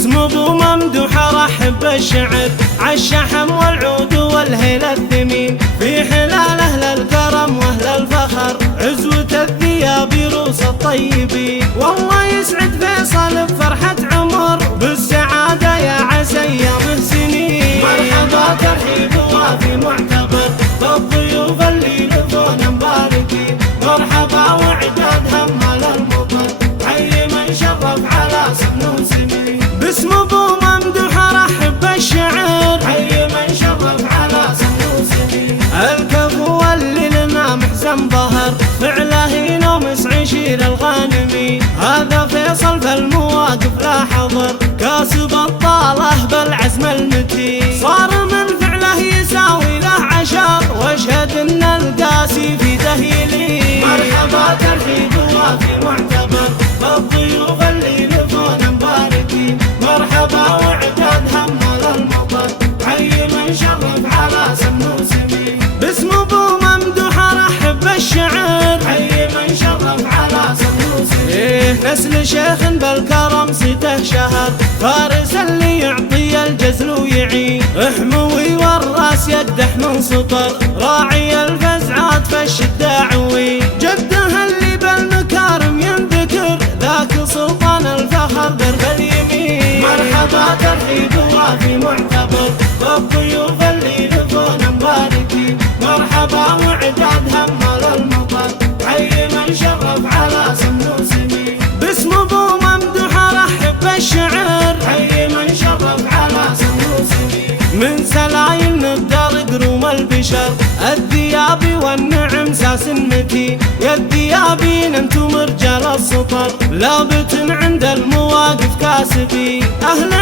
باسم ابو ممدوح ارحب بالشعر عالشحم والعود والهيل الثمين، في حلال اهل الكرم واهل الفخر عزوة الثياب روس الطيبين. والله يسعد فيصل بفرحة عمر بالسعادة يا عسى ايامه سنين. مرحبا ترحيب وافي معتبر بالضيوف اللي لفونا مباركين، مرحبا وعداد همال المطر حي من شرف على سمن وسمين. باسم ابو ممدوح ارحب بالشعر حي من شرف على سمن وسمين. الكفو اللي لنا محزن ظهر فعله ينومس عشير الغانمين، هذا فيصل في المواقف لا حضر كاسب الطاله بالعزم المتين. صار من فعله يساوي له عشر واشهد ان القاسي في دهيلين. مرحبا ترحيب وافي معتبر بالضيوف اللي لفونا مباركين، مرحبا وعداد همال المطر حي من شرف على سمن وسمين. باسم ابو ممدوح ارحب بالشعر حي من شرف على سمن وسمين. نسل شيخ بالكرم صيته شهر فارس اللي يعطي الجزل ويعين، حموي والراس يدح من سطر راعي الفزعات في الشدة عوي، جده اللي بالمكارم ينذكر ذاك سلطان الفخر درب اليمين. مرحبا ترحيب وافي معتبر بالضيوف اللي لفونا مباركين، مرحبا وعداد همال المطر حي من شرف على سمن وسمين. باسم ابو ممدوح ارحب بالشعر حي من شرف على سمن وسمين. من سلايم الدار قروم البشر الذيابي والنعم ساس متين، يا الذيابين انتم رجال السطر لابت عند المواقف كاسبين، اهل